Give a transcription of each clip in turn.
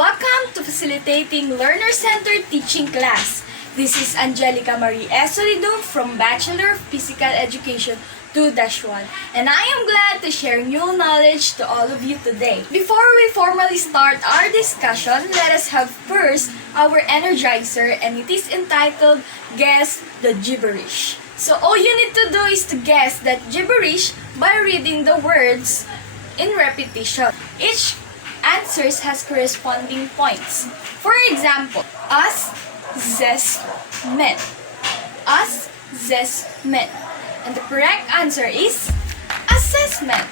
Welcome to Facilitating Learner-Centered Teaching Class. This is Angelica Marie Esolido from Bachelor of Physical Education 2-1, and I am glad to share new knowledge to all of you today. Before we formally start our discussion, let us have first our energizer, and it is entitled Guess the Gibberish. So all you need to do is to guess that gibberish by reading the words in repetition. Each answers has corresponding points. For example, us, zes, men. Us, zes, men. And the correct answer is assessment.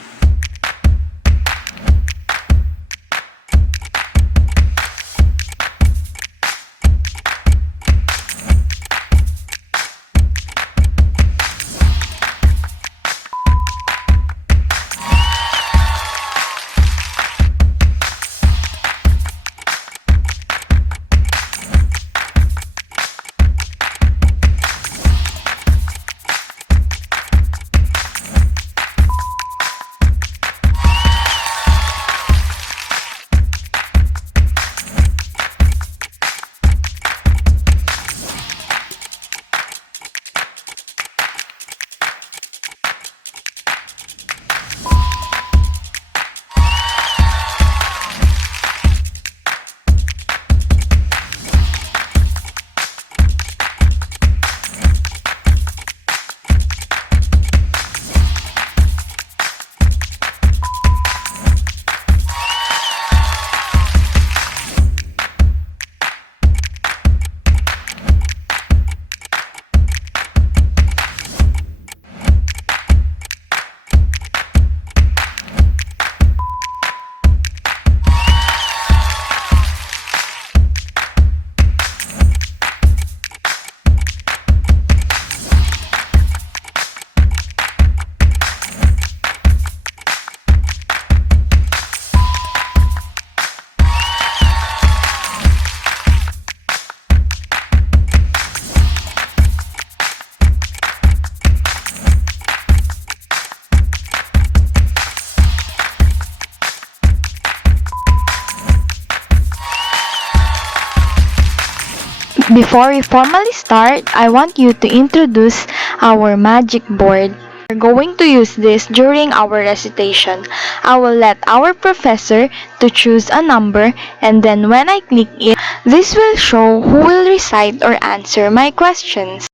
Before we formally start, I want you to introduce our magic board. We're going to use this during our recitation. I will let our professor to choose a number, and then when I click it, this will show who will recite or answer my questions.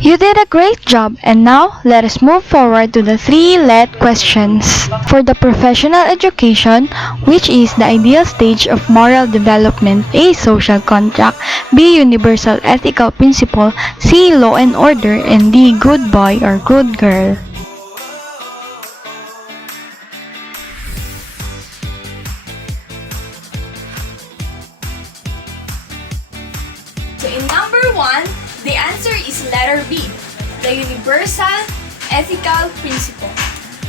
You did a great job, and now let us move forward to the three let questions. For the professional education, which is the ideal stage of moral development, A. Social contract, B. Universal ethical principle, C. Law and order, and D. Good boy or good girl. So in number 1, the answer is letter B, the universal ethical principle.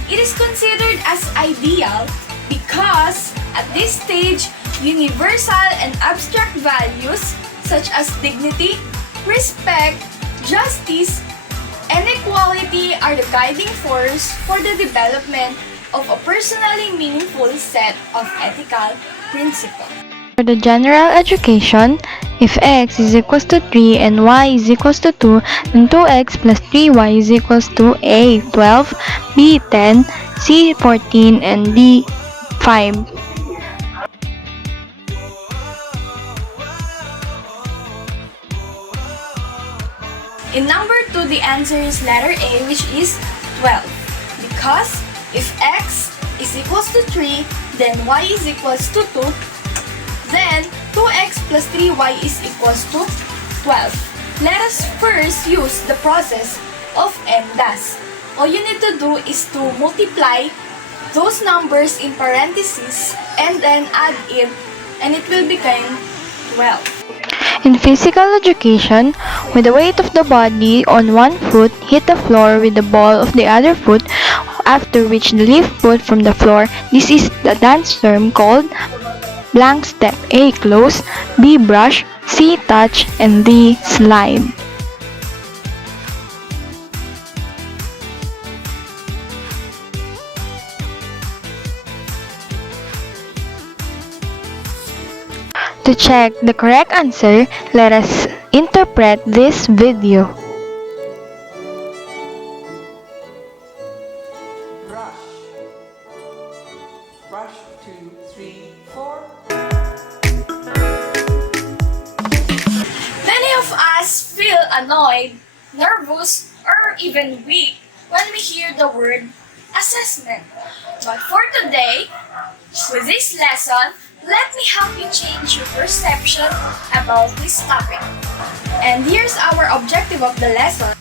It is considered as ideal because at this stage, universal and abstract values such as dignity, respect, justice, and equality are the guiding force for the development of a personally meaningful set of ethical principles. For the general education, if x is equals to 3 and y is equals to 2, then 2x plus 3y is equals to A. 12, B. 10, C. 14, and D. 5. In number 2, the answer is letter A, which is 12. Because if x is equals to 3, then y is equals to 2, then 2x plus 3y is equals to 12. Let us first use the process of MDAS. All you need to do is to multiply those numbers in parentheses and then add it, and it will become 12. In physical education, with the weight of the body on one foot, hit the floor with the ball of the other foot, after which the left foot from the floor. This is the dance term called blank step. A. Close, B. Brush, C. Touch, and D. Slide. To check the correct answer, let us interpret this video. Brush. Brush, 2, 3, 4. Many of us feel annoyed, nervous, or even weak when we hear the word assessment. But for today, with this lesson, let me help you change your perception about this topic. And here's our objective of the lesson.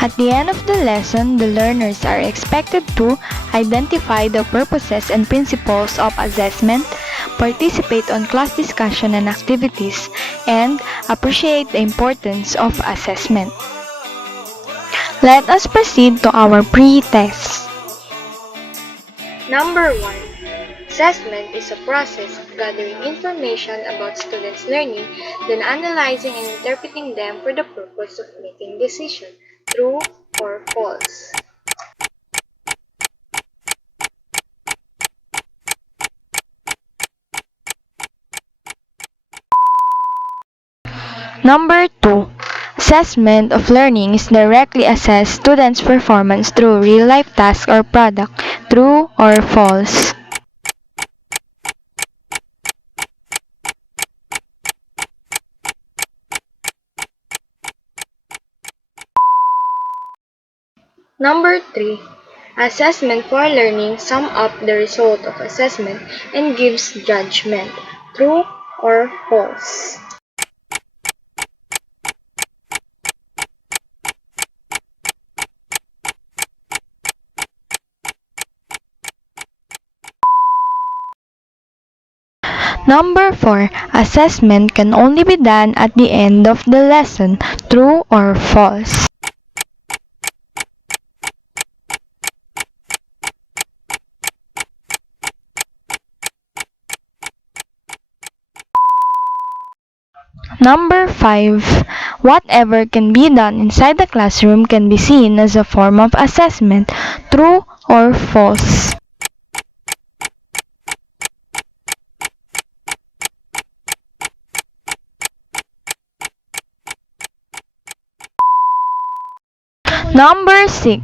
At the end of the lesson, the learners are expected to identify the purposes and principles of assessment, participate on class discussion and activities, and appreciate the importance of assessment. Let us proceed to our pre-test. Number 1. Assessment is a process of gathering information about students' learning, then analyzing and interpreting them for the purpose of making decisions. True or false? Number 2. Assessment of learning is directly assess students' performance through real-life tasks or product. True or false? Number 3. Assessment for learning sum up the result of assessment and gives judgment. True or false? Number 4. Assessment can only be done at the end of the lesson. True or false? Number 5. Whatever can be done inside the classroom can be seen as a form of assessment. True or false? Number 6.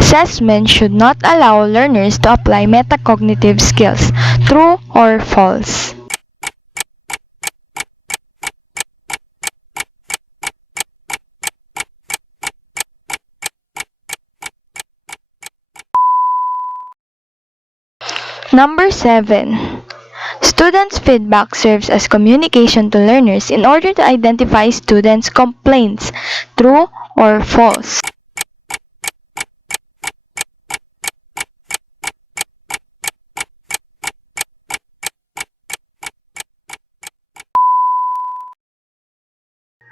Assessment should not allow learners to apply metacognitive skills. True or false? Number 7. Students' feedback serves as communication to learners in order to identify students' complaints. True or false?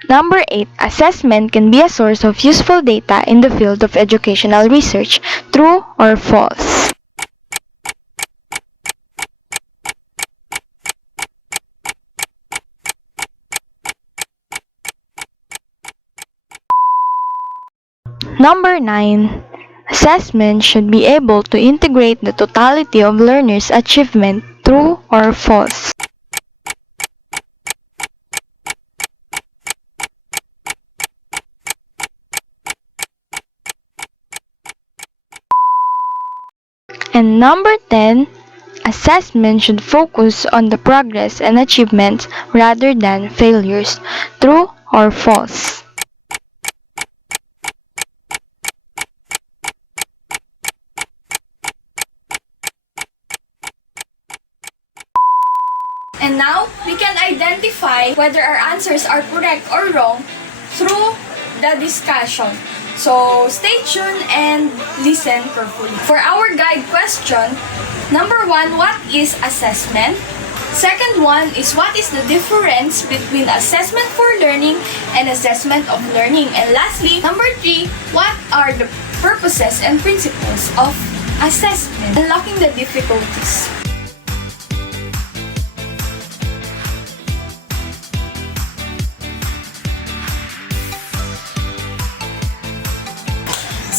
Number 8. Assessment can be a source of useful data in the field of educational research. True or false? Number 9. Assessment should be able to integrate the totality of learners' achievement. True or false? And number 10. Assessment should focus on the progress and achievements rather than failures. True or false? And now, we can identify whether our answers are correct or wrong through the discussion. So, stay tuned and listen carefully. For our guide question, number 1, what is assessment? Second one is what is the difference between assessment for learning and assessment of learning? And lastly, number 3, what are the purposes and principles of assessment? Unlocking the difficulties.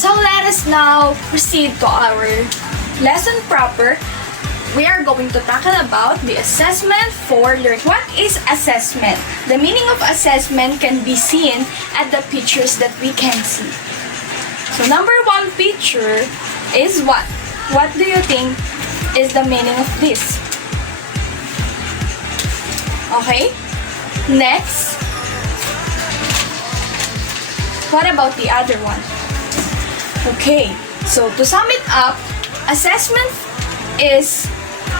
So let us now proceed to our lesson proper. we are going to tackle about the assessment for learning. What is assessment? The meaning of assessment can be seen at the pictures that we can see. So number one picture is what? What do you think is the meaning of this? Okay? Next. What about the other one? Okay, so to sum it up, assessment is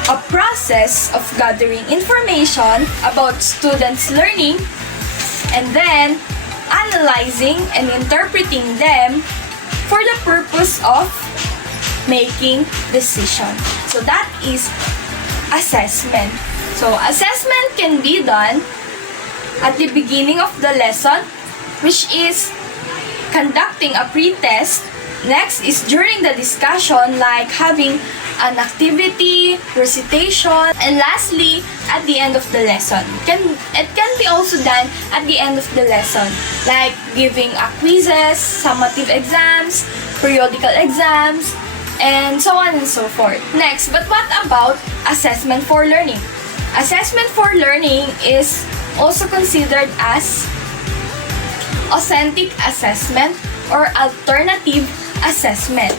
a process of gathering information about students' learning and then analyzing and interpreting them for the purpose of making decision. So that is assessment. So assessment can be done at the beginning of the lesson, which is conducting a pre-test. Next is during the discussion, like having an activity, recitation, and lastly, at the end of the lesson. It can be also done at the end of the lesson, like giving a quizzes, summative exams, periodical exams, and so on and so forth. Next, but what about assessment for learning? Assessment for learning is also considered as authentic assessment or alternative assessment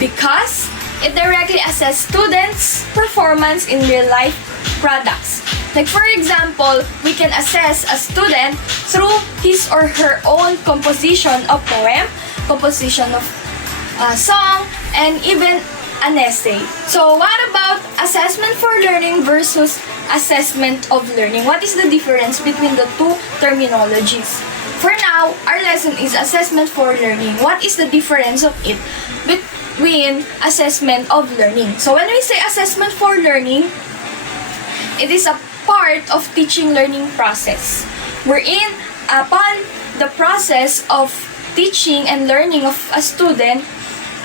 because it directly assesses students' performance in real-life products. Like for example, we can assess a student through his or her own composition of poem, composition of a song, and even an essay. So what about assessment for learning versus assessment of learning? What is the difference between the two terminologies? For now, our lesson is assessment for learning. What is the difference of it between assessment of learning? So when we say assessment for learning, it is a part of teaching learning process, wherein upon the process of teaching and learning of a student,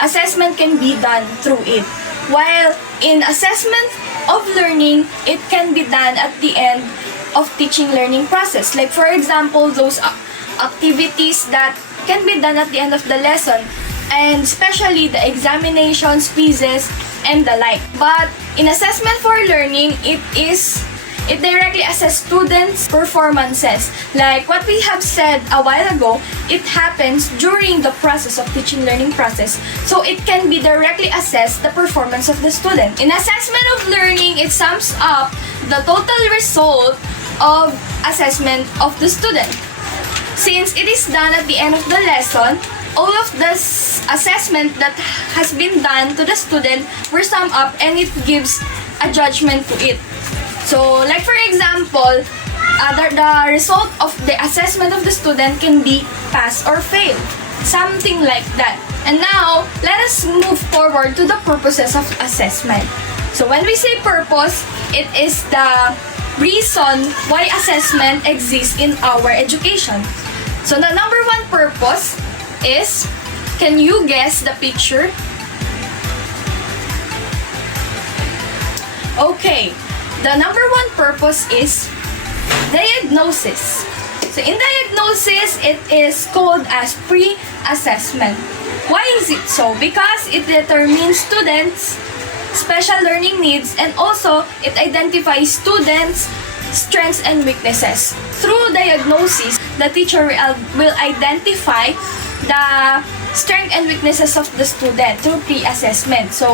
assessment can be done through it. While in assessment of learning, it can be done at the end of teaching learning process. Like for example, those activities that can be done at the end of the lesson, and especially the examinations, quizzes, and the like. But in assessment for learning, it directly assesses students' performances. Like what we have said a while ago, it happens during the process of teaching learning process. So it can be directly assess the performance of the student. In assessment of learning, it sums up the total result of assessment of the student. Since it is done at the end of the lesson, all of the assessment that has been done to the student were summed up and it gives a judgment to it. So, like for example, the result of the assessment of the student can be pass or fail. Something like that. And now, let us move forward to the purposes of assessment. So, when we say purpose, it is the reason why assessment exists in our education. So the number one purpose is, can you guess the picture? Okay, the number one purpose is diagnosis. So in diagnosis, it is called as pre-assessment. Why is it so? Because it determines students' special learning needs and also it identifies students' strengths and weaknesses. Through diagnosis, the teacher will identify the strengths and weaknesses of the student through pre-assessment. So,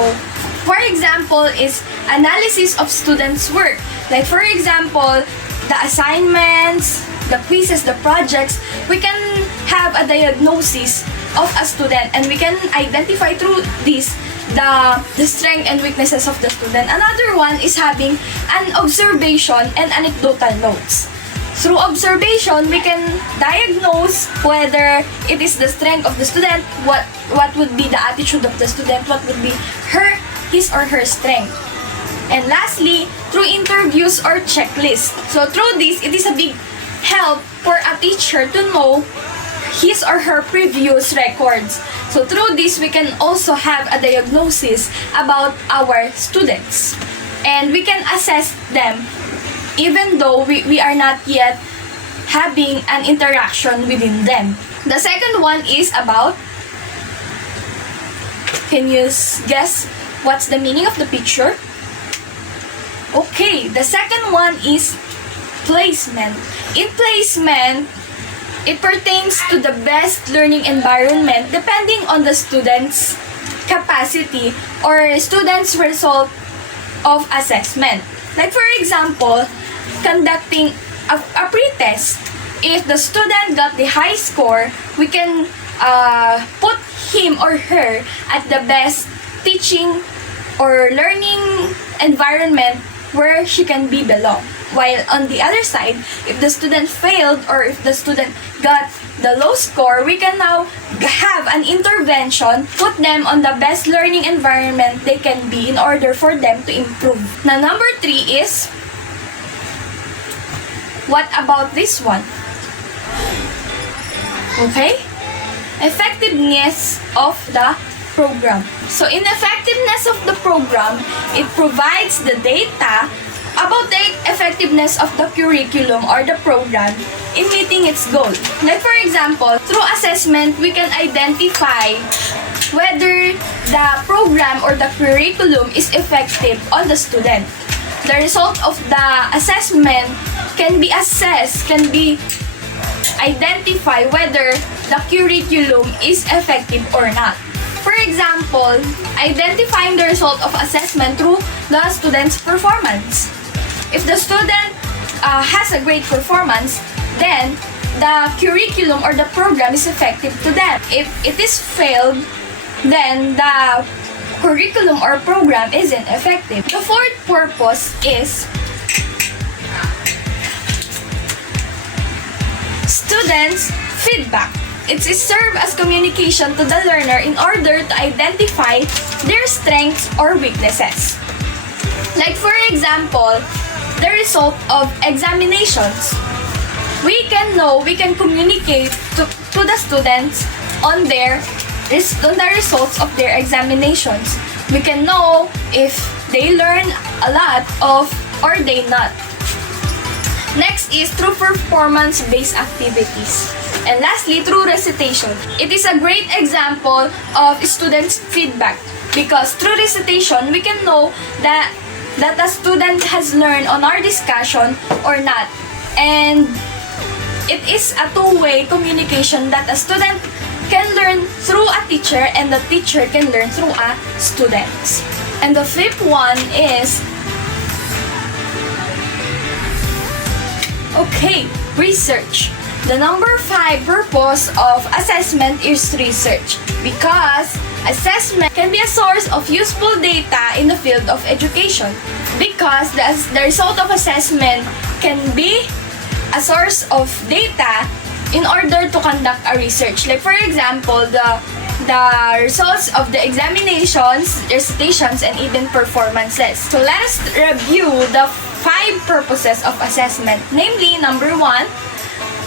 for example, is analysis of students' work. Like for example, the assignments, the quizzes, the projects, we can have a diagnosis of a student and we can identify through this the strength and weaknesses of the student. Another one is having an observation and anecdotal notes. Through observation, we can diagnose whether it is the strength of the student, what would be the attitude of the student, what would be his or her strength. And lastly, through interviews or checklists. So through this, it is a big help for a teacher to know his or her previous records. So through this, we can also have a diagnosis about our students. And we can assess them even though we are not yet having an interaction within them. The second one is about, can you guess what's the meaning of the picture? Okay, the second one is placement. In placement, it pertains to the best learning environment depending on the student's capacity or student's result of assessment. Like for example, conducting a pre-test. If the student got the high score, we can put him or her at the best teaching or learning environment where she can be belong. While on the other side, if the student failed or if the student got the low score, we can now have an intervention, put them on the best learning environment they can be in order for them to improve. Now, number 3 is, what about this one? Okay? Effectiveness of the program. So, in effectiveness of the program, it provides the data about the effectiveness of the curriculum or the program in meeting its goal. Like for example, through assessment, we can identify whether the program or the curriculum is effective on the student. The result of the assessment can be assessed, can be identify whether the curriculum is effective or not. For example, identifying the result of assessment through the student's performance. If the student has a great performance, then the curriculum or the program is effective to them. If it is failed, then the curriculum or program isn't effective. The fourth purpose is students' feedback. It serves as communication to the learner in order to identify their strengths or weaknesses. Like for example, the result of examinations. We can communicate to the students on the results of their examinations. We can know if they learn a lot or they not. Next is through performance-based activities. And lastly, through recitation. It is a great example of students' feedback because through recitation, we can know that a student has learned on our discussion or not. And it is a two-way communication that a student can learn through a teacher and the teacher can learn through a student. And the fifth one is research. The number 5 purpose of assessment is research because assessment can be a source of useful data in the field of education because the result of assessment can be a source of data in order to conduct a research. Like for example, the results of the examinations, recitations, and even performances. So let us review the 5 purposes of assessment. Namely, number 1,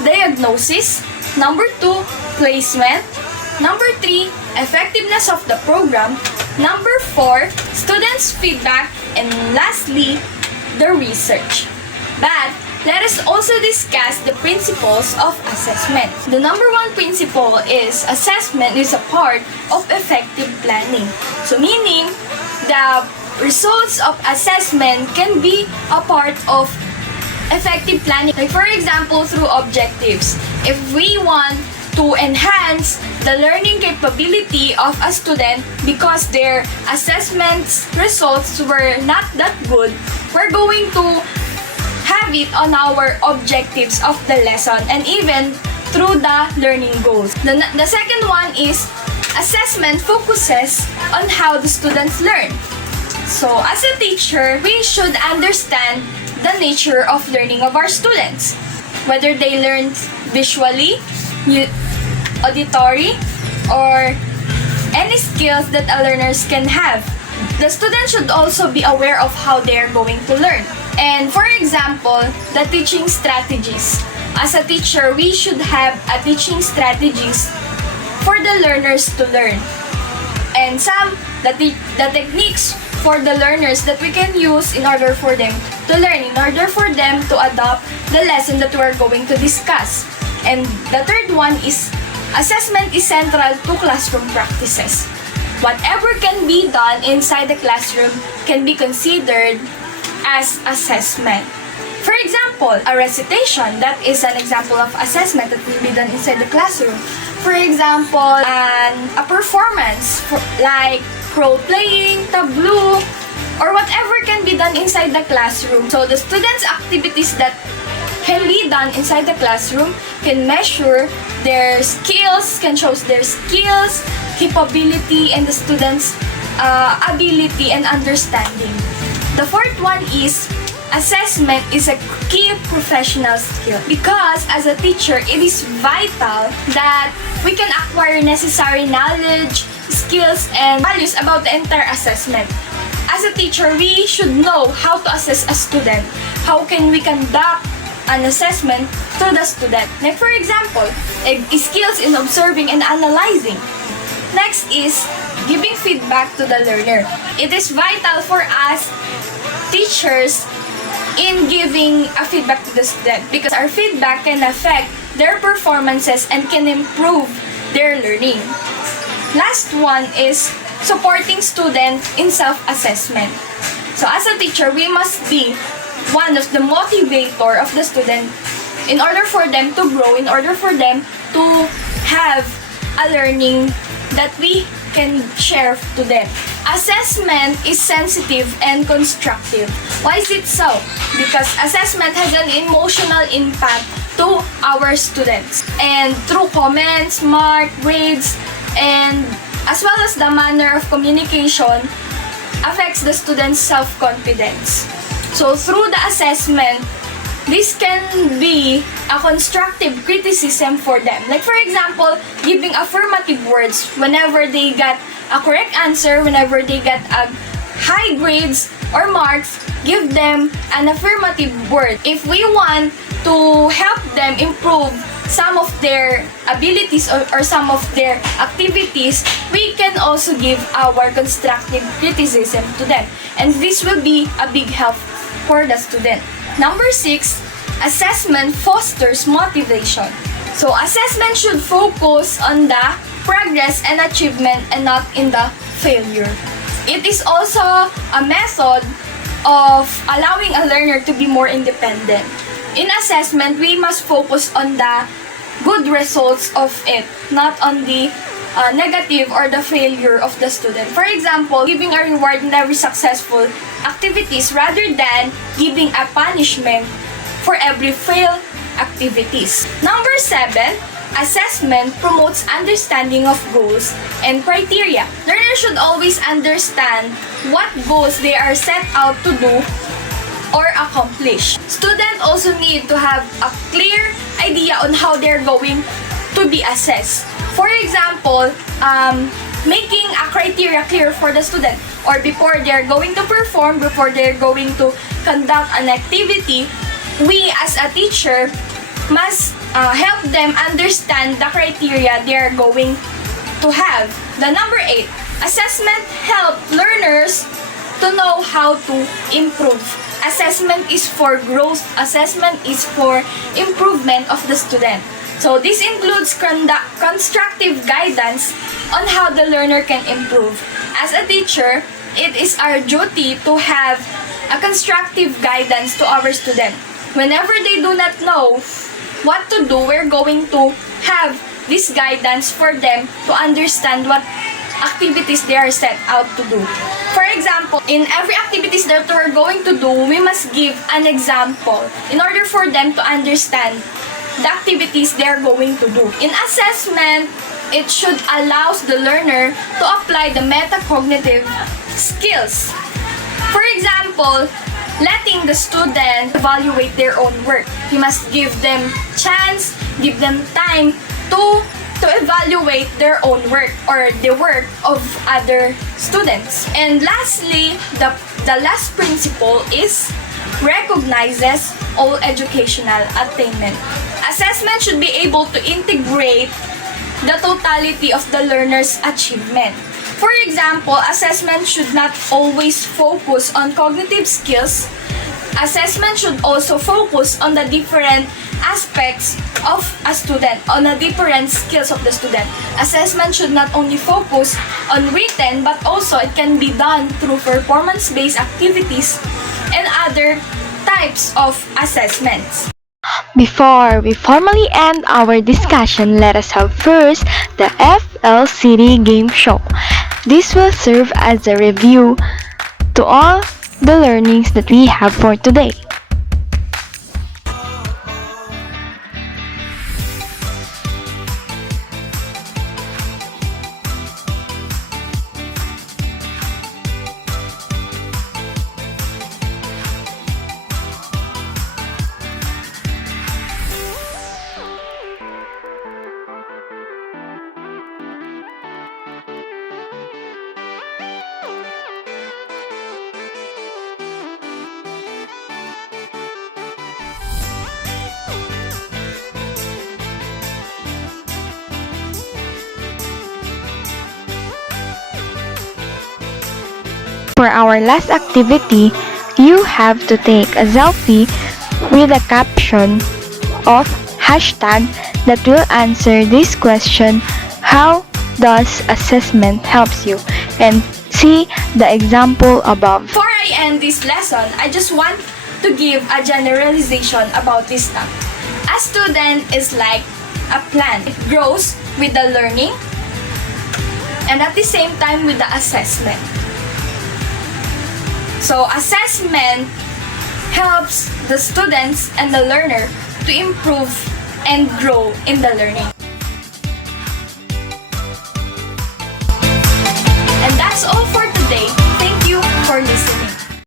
diagnosis. Number 2, placement. Number 3, effectiveness of the program. Number 4, students' feedback. And lastly, the research. But let us also discuss the principles of assessment. The number 1 principle is assessment is a part of effective planning. So meaning, the results of assessment can be a part of effective planning. Like for example, through objectives. If we want to enhance the learning capability of a student because their assessment results were not that good, we're going to have it on our objectives of the lesson and even through the learning goals. The second one is assessment focuses on how the students learn. So as a teacher, we should understand the nature of learning of our students. Whether they learn visually, auditory, or any skills that our learners can have. The student should also be aware of how they are going to learn. And for example, the teaching strategies. As a teacher, we should have a teaching strategies for the learners to learn. And the techniques for the learners that we can use in order for them to learn, in order for them to adopt the lesson that we're going to discuss. And the third one is assessment is central to classroom practices. Whatever can be done inside the classroom can be considered as assessment. For example, a recitation, that is an example of assessment that will be done inside the classroom. For example, a performance like role playing, tableau, or whatever can be done inside the classroom. So the students' activities that can be done inside the classroom can measure their skills, can show their skills, capability, and the students' ability and understanding. The fourth one is assessment is a key professional skill because as a teacher, it is vital that we can acquire necessary knowledge, skills, and values about the entire assessment. As a teacher, we should know how to assess a student. How can we conduct an assessment to the student? Like for example, skills in observing and analyzing. Next is giving feedback to the learner. It is vital for us teachers in giving a feedback to the student because our feedback can affect their performances and can improve their learning. Last one is supporting students in self-assessment. So as a teacher, we must be one of the motivator of the student in order for them to grow, in order for them to have a learning that we can share to them. Assessment is sensitive and constructive. Why is it so? Because assessment has an emotional impact to our students. And through comments, mark, grades, and as well as the manner of communication affects the student's self-confidence. So through the assessment, this can be a constructive criticism for them. Like for example, giving affirmative words whenever they get a correct answer, whenever they get a high grades or marks, give them an affirmative word. If we want to help them improve some of their abilities or some of their activities, we can also give our constructive criticism to them. And this will be a big help for the student. Number 6, assessment fosters motivation. So assessment should focus on the progress and achievement and not in the failure. It is also a method of allowing a learner to be more independent. In assessment, we must focus on the good results of it, not on the negative or the failure of the student. For example, giving a reward in every successful activities rather than giving a punishment for every failed activities. Number 7, assessment promotes understanding of goals and criteria. Learners should always understand what goals they are set out to do or accomplish. Students also need to have a clear idea on how they're going to be assessed. For example, making a criteria clear for the student, or before they're going to perform, before they're going to conduct an activity, we as a teacher must help them understand the criteria they're going to have. The number 8, assessment help learners to know how to improve. Assessment is for growth. Assessment is for improvement of the student. So this includes constructive guidance on how the learner can improve. As a teacher, it is our duty to have a constructive guidance to our student. Whenever they do not know what to do, we're going to have this guidance for them to understand what activities they are set out to do. For example, in every activities that we're going to do, we must give an example in order for them to understand the activities they're going to do. In assessment, it should allow the learner to apply the metacognitive skills. For example, letting the student evaluate their own work. You must give them chance, give them time to evaluate their own work or the work of other students. And lastly, the last principle is recognizes all educational attainment. Assessment should be able to integrate the totality of the learner's achievement. For example, assessment should not always focus on cognitive skills. Assessment should also focus on the different aspects of a student, on the different skills of the student. Assessment should not only focus on written, but also it can be done through performance-based activities and other types of assessments. Before we formally end our discussion, let us have first the FLCD game show. This will serve as a review to all the learnings that we have for today. For our last activity, you have to take a selfie with a caption of hashtag that will answer this question, how does assessment helps you? And see the example above. Before I end this lesson, I just want to give a generalization about this topic. A student is like a plant. It grows with the learning and at the same time with the assessment. So assessment helps the students and the learner to improve and grow in the learning. And that's all for today. Thank you for listening.